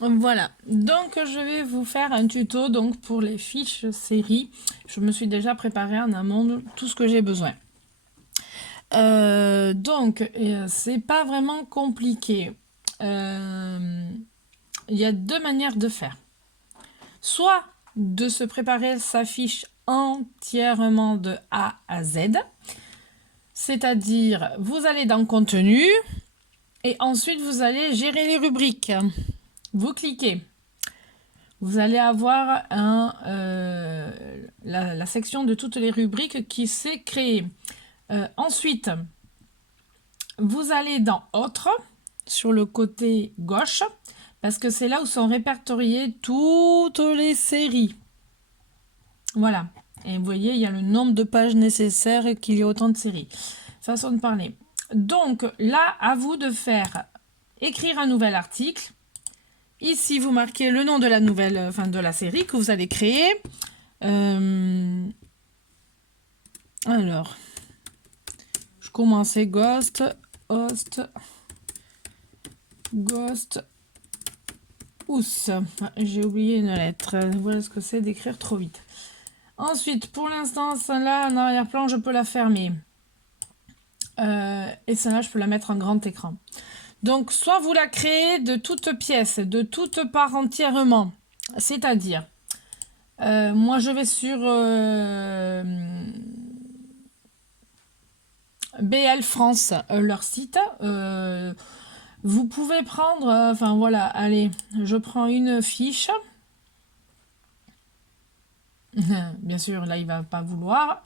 Voilà, donc je vais vous faire un tuto donc pour les fiches séries. Je me suis déjà préparé en amont tout ce que j'ai besoin. C'est pas vraiment compliqué. Euh, Il y a deux manières de faire. Soit de se préparer sa fiche entièrement de A à Z, c'est-à-dire vous allez dans Contenu et ensuite vous allez gérer les rubriques. Vous cliquez. Vous allez avoir la section de toutes les rubriques qui s'est créée. Ensuite, vous allez dans Autres, sur le côté gauche, parce que c'est là où sont répertoriées toutes les séries. Voilà. Et vous voyez, il y a le nombre de pages nécessaires et qu'il y ait autant de séries. Façon de parler. Donc là, à vous de faire écrire un nouvel article. Ici, vous marquez le nom de la nouvelle, enfin de la série que vous allez créer. Alors, je commençais Ghost, Host, Ghost, Ous. J'ai oublié une lettre. Voilà ce que c'est d'écrire trop vite. Ensuite, pour l'instant, celle-là en arrière-plan, je peux la fermer. Et celle-là, je peux la mettre en grand écran. Donc, soit vous la créez de toutes pièces, de toutes parts entièrement. C'est-à-dire, moi, je vais sur BL France, leur site. Vous pouvez prendre, enfin voilà, allez, je prends une fiche. Bien sûr, là, il va pas vouloir.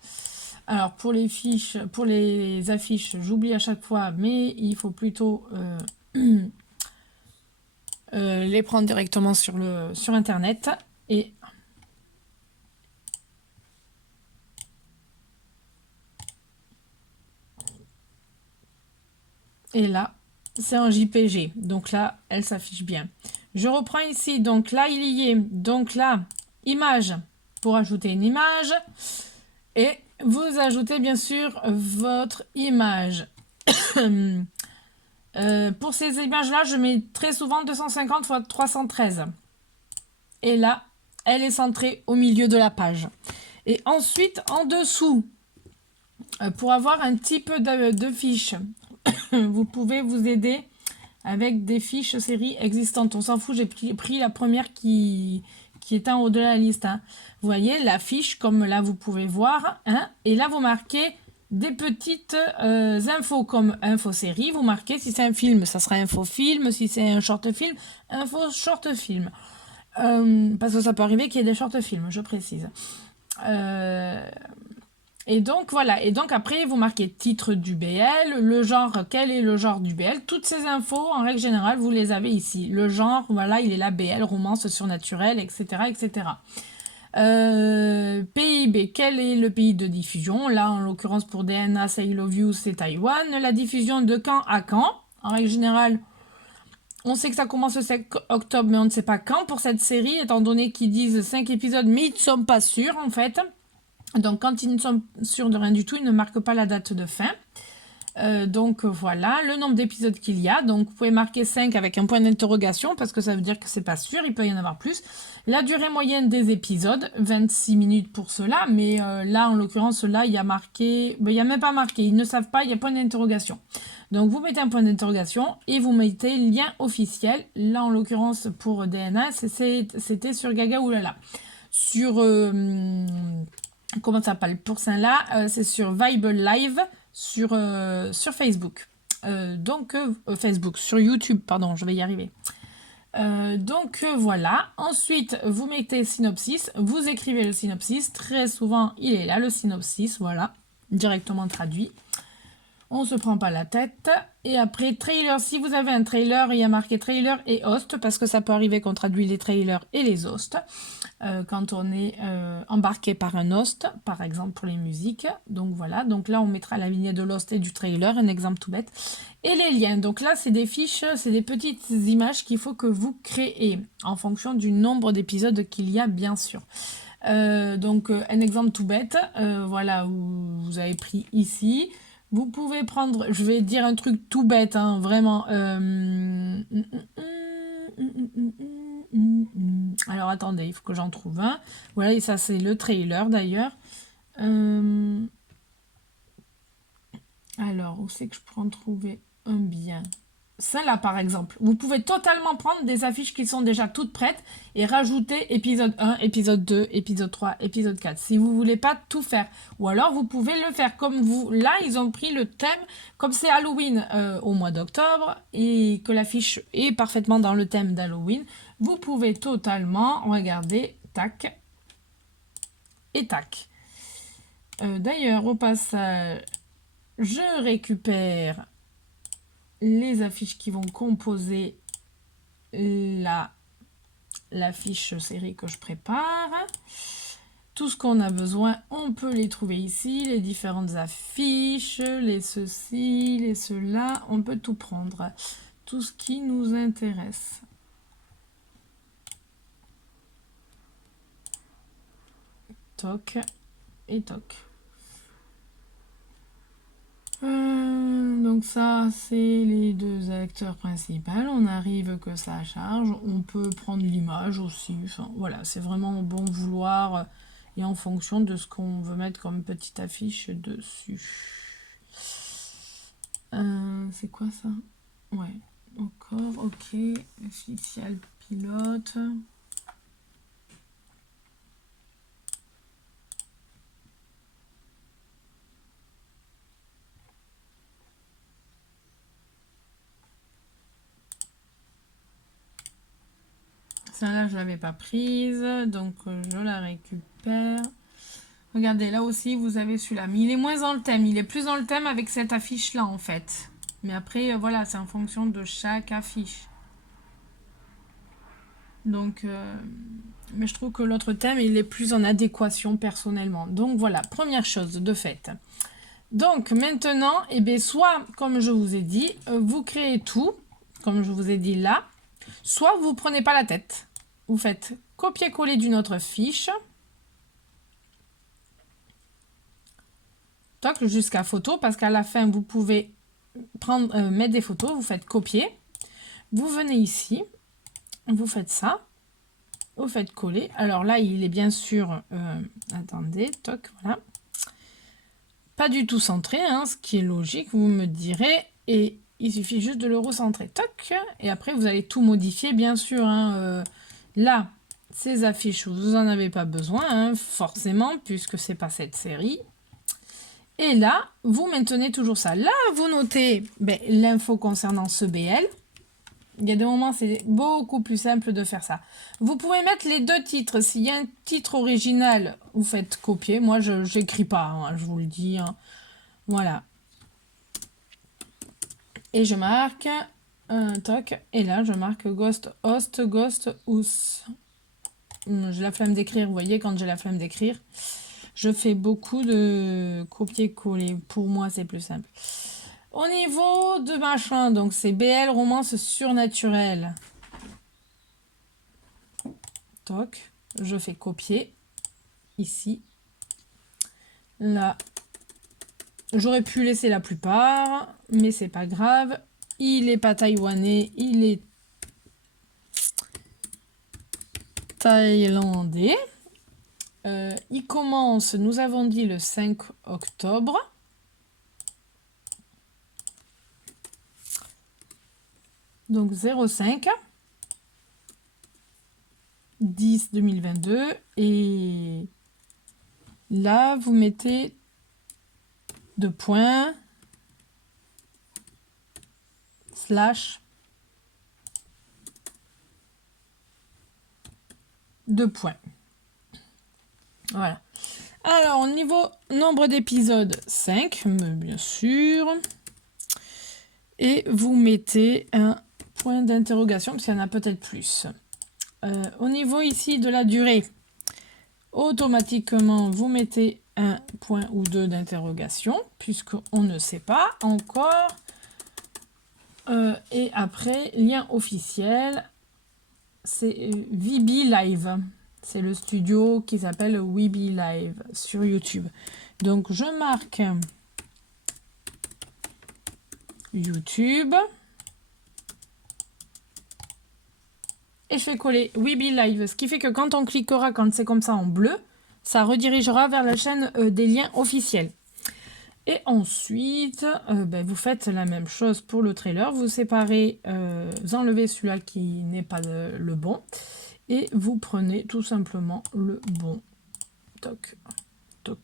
Alors, pour les fiches, pour les affiches, j'oublie à chaque fois, mais il faut plutôt les prendre directement sur Internet. Et là, c'est en JPG. Donc là, elle s'affiche bien. Je reprends ici. Donc là, il y est. Donc là, image pour ajouter une image. Et vous ajoutez bien sûr votre image. Pour ces images-là, je mets très souvent 250 x 313. Et là, elle est centrée au milieu de la page. Et ensuite, en dessous, pour avoir un type de fiche, vous pouvez vous aider avec des fiches séries existantes. On s'en fout, j'ai pris la première qui est en haut de la liste. Hein. Vous voyez, la fiche, comme là vous pouvez voir. Hein, et là, vous marquez des petites infos comme info série. Vous marquez si c'est un film, ça sera info film. Si c'est un short film, info short film. Parce que ça peut arriver qu'il y ait des short films, je précise. Et donc voilà, et donc après vous marquez titre du BL, le genre, quel est le genre du BL, toutes ces infos en règle générale vous les avez ici. Le genre, voilà, il est là BL, romance surnaturelle, etc. etc. PIB, quel est le pays de diffusion? Là en l'occurrence pour DNA, Say Love You, c'est Taïwan. La diffusion de quand à quand? En règle générale, on sait que ça commence le 5 octobre, mais on ne sait pas quand pour cette série, étant donné qu'ils disent 5 épisodes, mais ils ne sont pas sûrs en fait. Donc quand ils ne sont sûrs de rien du tout, ils ne marquent pas la date de fin. Donc voilà, le nombre d'épisodes qu'il y a. Donc vous pouvez marquer 5 avec un point d'interrogation parce que ça veut dire que c'est pas sûr, il peut y en avoir plus. La durée moyenne des épisodes, 26 minutes pour cela, mais là en l'occurrence là il y a marqué, il n'y a même pas marqué, ils ne savent pas, il y a point d'interrogation. Donc vous mettez un point d'interrogation et vous mettez lien officiel. Là en l'occurrence pour DNA, c'était sur Gaga Oulala. Sur comment ça s'appelle pour ça là, c'est sur Vibe Live sur Facebook. Facebook, sur YouTube, pardon, je vais y arriver. Voilà. Ensuite, vous mettez synopsis, vous écrivez le synopsis. Très souvent, il est là, le synopsis, voilà, directement traduit. On se prend pas la tête. Et après, trailer, si vous avez un trailer, il y a marqué trailer et host, parce que ça peut arriver qu'on traduit les trailers et les hosts. Quand on est embarqué par un host, par exemple pour les musiques. Donc voilà, donc là on mettra la vignette de l'host et du trailer, un exemple tout bête. Et les liens, donc là c'est des fiches, c'est des petites images qu'il faut que vous créez en fonction du nombre d'épisodes qu'il y a bien sûr. Un exemple tout bête, voilà, où vous avez pris ici. Vous pouvez prendre, je vais dire un truc tout bête, hein, vraiment. Alors attendez, il faut que j'en trouve un. Voilà, et ça c'est le trailer d'ailleurs. Alors, où c'est que je peux en trouver un bien? Celle-là, par exemple. Vous pouvez totalement prendre des affiches qui sont déjà toutes prêtes et rajouter épisode 1, épisode 2, épisode 3, épisode 4. Si vous voulez pas tout faire. Ou alors, vous pouvez le faire comme vous. Là, ils ont pris le thème, comme c'est Halloween au mois d'octobre et que l'affiche est parfaitement dans le thème d'Halloween, vous pouvez totalement regarder, tac, et tac. D'ailleurs, au passage, je récupère les affiches qui vont composer l'affiche série que je prépare. Tout ce qu'on a besoin, on peut les trouver ici, les différentes affiches, les ceci, les cela, on peut tout prendre. Tout ce qui nous intéresse. Toc et toc. Donc ça, c'est les deux acteurs principaux. On arrive que ça charge. On peut prendre l'image aussi. Enfin, voilà, c'est vraiment au bon vouloir et en fonction de ce qu'on veut mettre comme petite affiche dessus. C'est quoi ça? Ouais, encore, ok. Official pilote. Celle-là, je ne l'avais pas prise, donc je la récupère. Regardez, là aussi, vous avez celui-là. Mais il est moins dans le thème. Il est plus dans le thème avec cette affiche-là, en fait. Mais après, voilà, c'est en fonction de chaque affiche. Donc, mais je trouve que l'autre thème, il est plus en adéquation personnellement. Donc, voilà, première chose de fait. Donc, maintenant, eh bien, soit, comme je vous ai dit, vous créez tout, comme je vous ai dit là, soit vous prenez pas la tête. Vous faites copier-coller d'une autre fiche. Toc, jusqu'à photo, parce qu'à la fin, vous pouvez prendre, mettre des photos, vous faites copier. Vous venez ici, vous faites ça, vous faites coller. Alors là, il est bien sûr, attendez, toc, voilà. Pas du tout centré, hein, ce qui est logique, vous me direz. Et il suffit juste de le recentrer, toc. Et après, vous allez tout modifier, bien sûr. Hein, là, ces affiches, vous n'en avez pas besoin, hein, forcément, puisque c'est pas cette série. Et là, vous maintenez toujours ça. Là, vous notez l'info concernant ce BL. Il y a des moments, c'est beaucoup plus simple de faire ça. Vous pouvez mettre les deux titres. S'il y a un titre original, vous faites copier. Moi, je n'écris pas, hein, je vous le dis. Hein. Voilà. Et je marque toc. Et là, je marque Ghost Host, Ghost House. J'ai la flemme d'écrire, vous voyez, quand j'ai la flemme d'écrire. Je fais beaucoup de copier-coller. Pour moi, c'est plus simple. Au niveau de machin, donc c'est BL romance surnaturelle. Toc. Je fais copier. Ici. Là. J'aurais pu laisser la plupart, mais c'est pas grave. Il n'est pas taïwanais, il est thaïlandais. Il commence, nous avons dit le 5 octobre. Donc 05 10 2022. Et là, vous mettez deux points slash deux points. Voilà. Alors, au niveau nombre d'épisodes, 5, bien sûr. Et vous mettez un point d'interrogation, parce qu'il y en a peut-être plus. Au niveau ici de la durée, automatiquement, vous mettez un point ou deux d'interrogation, puisqu'on ne sait pas encore. Et après, lien officiel, c'est Vibi Live. C'est le studio qui s'appelle Weeby Live sur YouTube. Donc, je marque YouTube. et je fais coller Weebly Live. Ce qui fait que quand on cliquera, quand c'est comme ça en bleu, ça redirigera vers la chaîne des liens officiels. Et ensuite, vous faites la même chose pour le trailer. Vous séparez, vous enlevez celui-là qui n'est pas le bon. Et vous prenez tout simplement le bon. Toc, toc.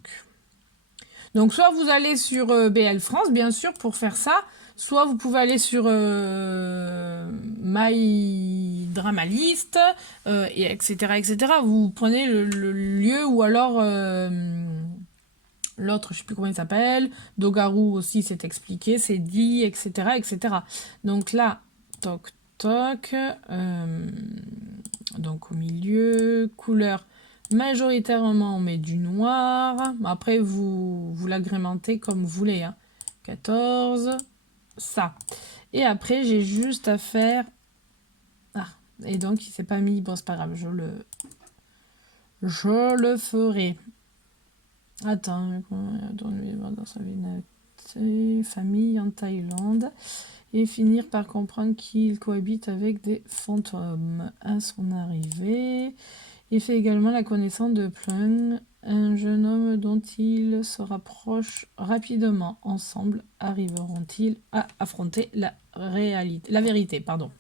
Donc, soit vous allez sur BL France, bien sûr, pour faire ça. Soit vous pouvez aller sur My Drama List, et etc., etc. Vous prenez le lieu ou alors l'autre, je ne sais plus comment il s'appelle. Dogarou aussi, c'est expliqué, c'est dit, etc., etc. Donc là, toc, toc. Donc au milieu, couleur. Majoritairement, on met du noir. Après, vous l'agrémentez comme vous voulez. Hein. 14, ça. Et après, j'ai juste à faire... Ah, et donc, il s'est pas mis. Bon, c'est pas grave, je le ferai. Attends, dans sa famille en Thaïlande et finir par comprendre qu'il cohabite avec des fantômes. À son arrivée, il fait également la connaissance de Plung, un jeune homme dont il se rapproche rapidement. Ensemble, arriveront-ils à affronter la vérité, pardon.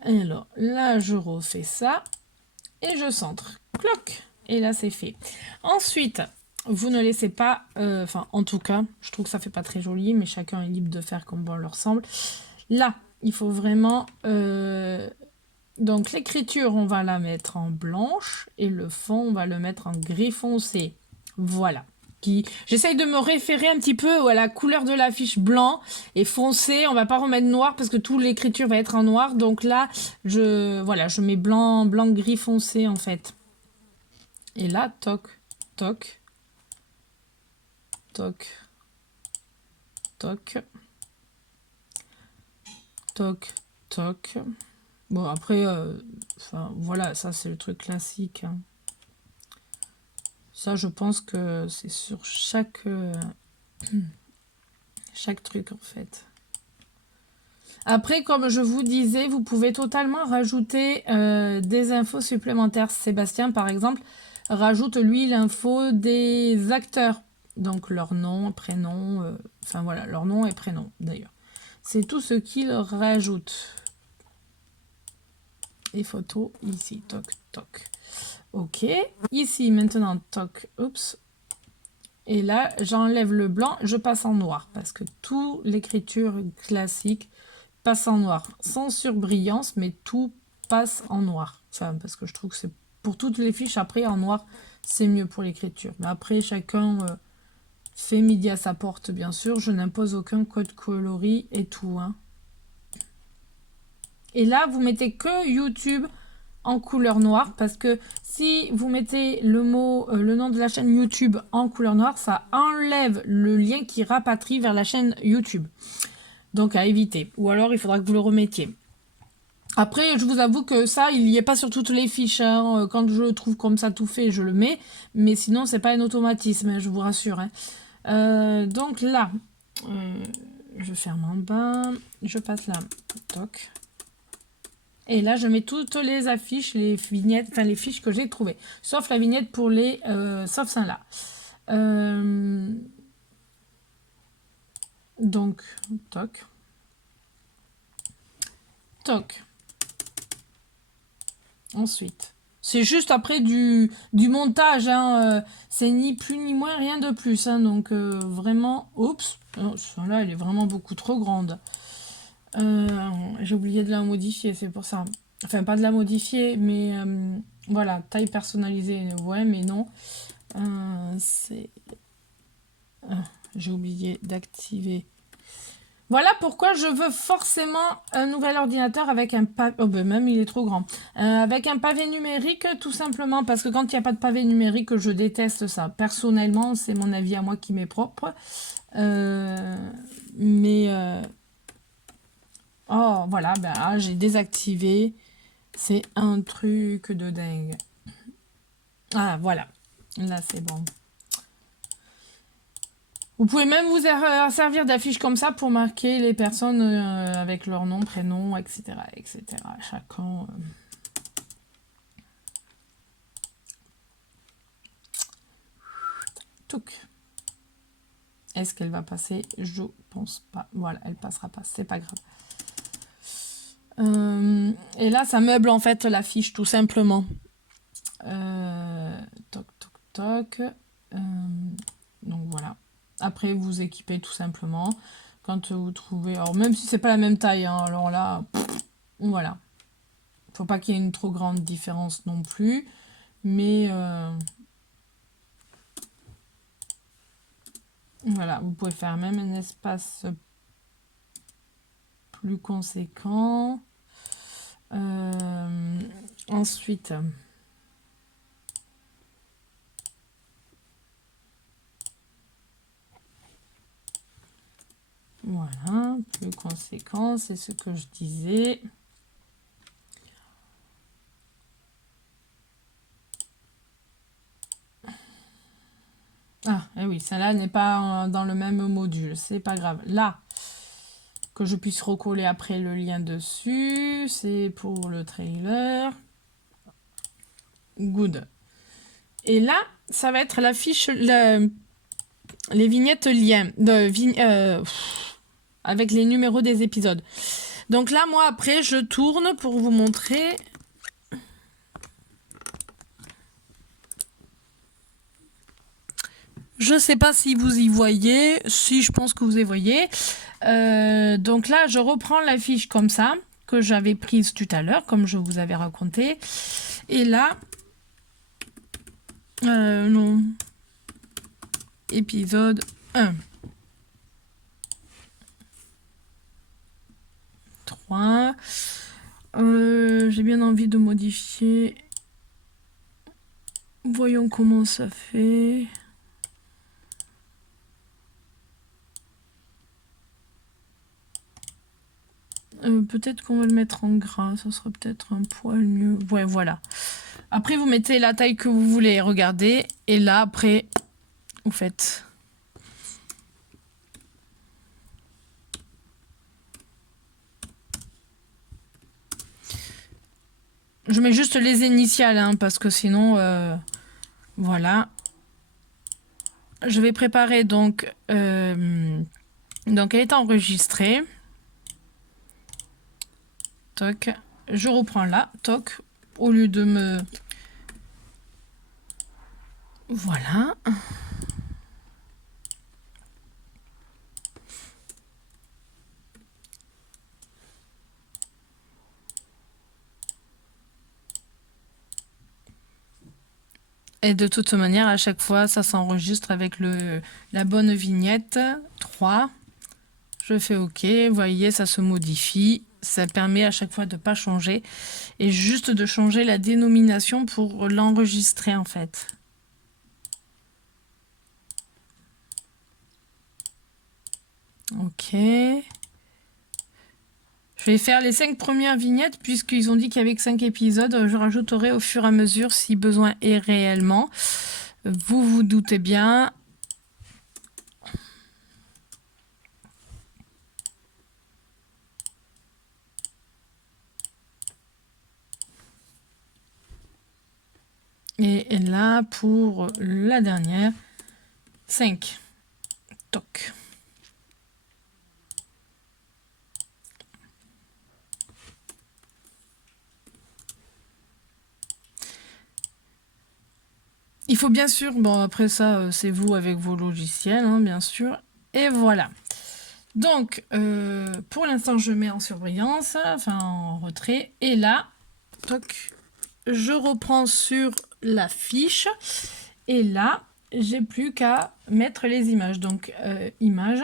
Alors, là, je refais ça et je centre. Cloc. Et là, c'est fait. Ensuite, vous ne laissez pas... en tout cas, je trouve que ça fait pas très joli, mais chacun est libre de faire comme bon leur semble. Là, il faut vraiment... donc, l'écriture, on va la mettre en blanche. Et le fond, on va le mettre en gris foncé. Voilà. J'essaye de me référer un petit peu à la couleur de l'affiche blanc et foncé. On va pas remettre noir parce que toute l'écriture va être en noir. Donc là, je mets blanc, gris foncé en fait. Et là, toc, toc, toc, toc, toc, toc. Bon, après, voilà, ça c'est le truc classique. Hein. Ça, je pense que c'est sur chaque truc en fait. Après, comme je vous disais, vous pouvez totalement rajouter des infos supplémentaires. Sébastien, par exemple, rajoute lui l'info des acteurs. Donc leur nom, prénom, voilà, leur nom et prénom d'ailleurs. C'est tout ce qu'il rajoute. Et photos ici, toc, toc. Ok, ici maintenant, toc, oups. Et là, j'enlève le blanc, je passe en noir. Parce que toute l'écriture classique passe en noir. Sans surbrillance, mais tout passe en noir. Enfin, parce que je trouve que c'est pour toutes les fiches, après, en noir, c'est mieux pour l'écriture. Mais après, chacun fait midi à sa porte, bien sûr. Je n'impose aucun code coloris et tout. Hein. Et là, vous mettez que YouTube en couleur noire parce que si vous mettez le nom de la chaîne YouTube en couleur noire, ça enlève le lien qui rapatrie vers la chaîne YouTube. Donc à éviter. Ou alors il faudra que vous le remettiez. Après, je vous avoue que ça, il n'y est pas sur toutes les fiches. Hein. Quand je le trouve comme ça tout fait, je le mets. Mais sinon, c'est pas un automatisme, hein, je vous rassure. Hein. Donc là, je ferme en bas. Je passe là. Toc. Et là, je mets toutes les affiches, les vignettes, enfin les fiches que j'ai trouvées. Sauf la vignette pour les sauf celle-là. Donc, toc. Toc. Ensuite. C'est juste après du montage. Hein, c'est ni plus ni moins, rien de plus. Hein, donc, vraiment... Oups. Celle-là, elle est vraiment beaucoup trop grande. J'ai oublié de la modifier, c'est pour ça. Enfin, pas de la modifier, mais voilà, taille personnalisée, ouais, mais non. J'ai oublié d'activer. Voilà pourquoi je veux forcément un nouvel ordinateur avec un pavé... Oh ben même, il est trop grand. Avec un pavé numérique, tout simplement, parce que quand il n'y a pas de pavé numérique, je déteste ça. Personnellement, c'est mon avis à moi qui m'est propre. Oh, voilà, j'ai désactivé. C'est un truc de dingue. Ah, voilà. Là, c'est bon. Vous pouvez même vous servir d'affiches comme ça pour marquer les personnes avec leur nom, prénom, etc., etc. Chacun... Touc. Est-ce qu'elle va passer? Je pense pas. Voilà, elle passera pas, c'est pas grave. Et là, ça meuble en fait la fiche tout simplement. Toc, toc, toc. Donc voilà. Après, vous équipez tout simplement. Quand vous trouvez... Alors, même si c'est pas la même taille, hein, alors là, voilà. Faut pas qu'il y ait une trop grande différence non plus. Mais voilà, vous pouvez faire même un espace plus conséquent. Ensuite, voilà, plus conséquent, c'est ce que je disais. Ah, et oui, celle-là n'est pas dans le même module, c'est pas grave. Là, que je puisse recoller après le lien dessus, c'est pour le trailer. Good. Et là, ça va être la fiche, les vignettes liens, avec les numéros des épisodes. Donc là, moi, après, je tourne pour vous montrer. Je sais pas si vous y voyez. Si, je pense que vous y voyez. Donc là, je reprends la fiche comme ça, que j'avais prise tout à l'heure, comme je vous avais raconté. Et là... non. Épisode 1. 3. J'ai bien envie de modifier. Voyons comment ça fait. Peut-être qu'on va le mettre en gras, ça sera peut-être un poil mieux. Ouais, voilà. Après, vous mettez la taille que vous voulez, regardez. Et là, après, vous faites... Je mets juste les initiales, hein, parce que sinon... voilà. Je vais préparer, donc... donc, elle est enregistrée. Toc. Je reprends là. Toc. Au lieu de me... Voilà. Et de toute manière, à chaque fois, ça s'enregistre avec la bonne vignette. 3. Je fais OK. Vous voyez, ça se modifie. Ça permet à chaque fois de ne pas changer. Et juste de changer la dénomination pour l'enregistrer, en fait. OK. Je vais faire les 5 premières vignettes, puisqu'ils ont dit qu'avec 5 épisodes, je rajouterai au fur et à mesure si besoin est réellement. Vous vous doutez bien. Et là, pour la dernière, 5. Toc. Il faut bien sûr, bon après ça, c'est vous avec vos logiciels, hein, bien sûr. Et voilà. Donc, pour l'instant, je mets en surbrillance, enfin en retrait. Et là, toc, je reprends sur la fiche. Et là, j'ai plus qu'à mettre les images. Donc, images.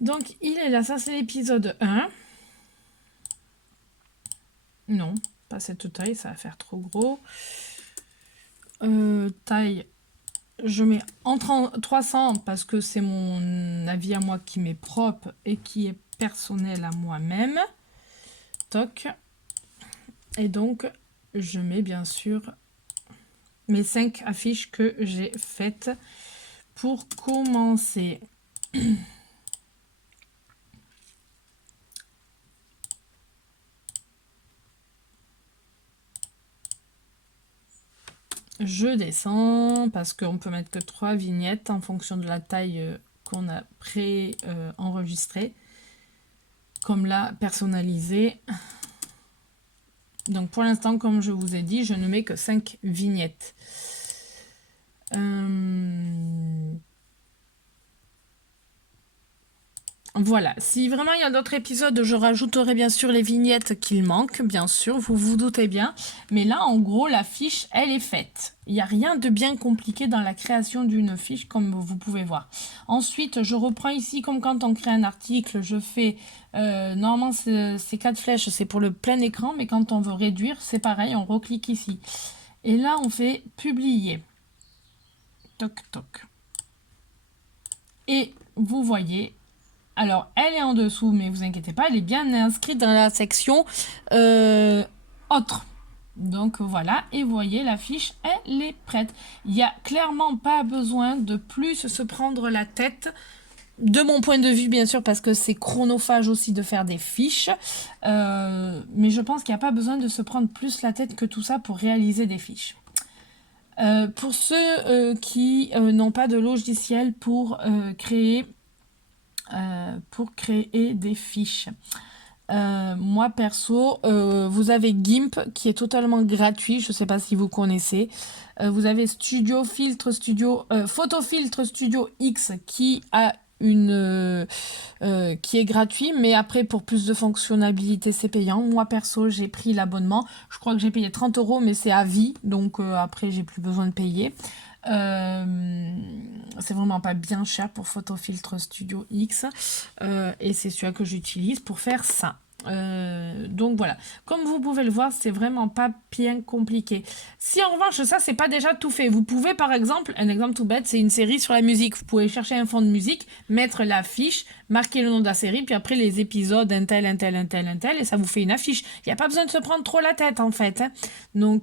Donc, il est là. Ça, c'est l'épisode 1. Non, pas cette taille, ça va faire trop gros. Taille, je mets en 300 parce que c'est mon avis à moi qui m'est propre et qui est personnel à moi-même. Toc. Et donc, je mets bien sûr mes 5 affiches que j'ai faites pour commencer. Je descends parce qu'on peut mettre que 3 vignettes en fonction de la taille qu'on a pré-enregistrée. Comme là, personnalisé. Donc pour l'instant, comme je vous ai dit, je ne mets que 5 vignettes. Voilà, si vraiment il y a d'autres épisodes, je rajouterai bien sûr les vignettes qu'il manque, bien sûr, vous vous doutez bien. Mais là, en gros, la fiche, elle est faite. Il n'y a rien de bien compliqué dans la création d'une fiche, comme vous pouvez voir. Ensuite, je reprends ici, comme quand on crée un article, je fais... normalement, ces 4 flèches, c'est pour le plein écran, mais quand on veut réduire, c'est pareil, on reclique ici. Et là, on fait publier. Toc, toc. Et vous voyez... Alors, elle est en dessous, mais vous inquiétez pas, elle est bien inscrite dans la section autre. Donc voilà, et vous voyez, la fiche, elle est prête. Il n'y a clairement pas besoin de plus se prendre la tête, de mon point de vue, bien sûr, parce que c'est chronophage aussi de faire des fiches. Mais je pense qu'il n'y a pas besoin de se prendre plus la tête que tout ça pour réaliser des fiches. Pour ceux qui n'ont pas de logiciel pour créer des fiches. Moi perso, vous avez GIMP qui est totalement gratuit, je ne sais pas si vous connaissez. Vous avez Studio Filtre Studio, Photofiltre Studio X qui a qui est gratuit, mais après pour plus de fonctionnalité c'est payant. Moi perso j'ai pris l'abonnement, je crois que j'ai payé 30 €, mais c'est à vie, donc après j'ai plus besoin de payer. C'est vraiment pas bien cher pour Photofiltre Studio X et c'est celui que j'utilise pour faire ça. Donc voilà, comme vous pouvez le voir, c'est vraiment pas bien compliqué. Si en revanche ça c'est pas déjà tout fait, vous pouvez par exemple, un exemple tout bête, c'est une série sur la musique, vous pouvez chercher un fond de musique, mettre l'affiche, marquer le nom de la série, puis après les épisodes un tel, et ça vous fait une affiche. Il n'y a pas besoin de se prendre trop la tête en fait, hein. Donc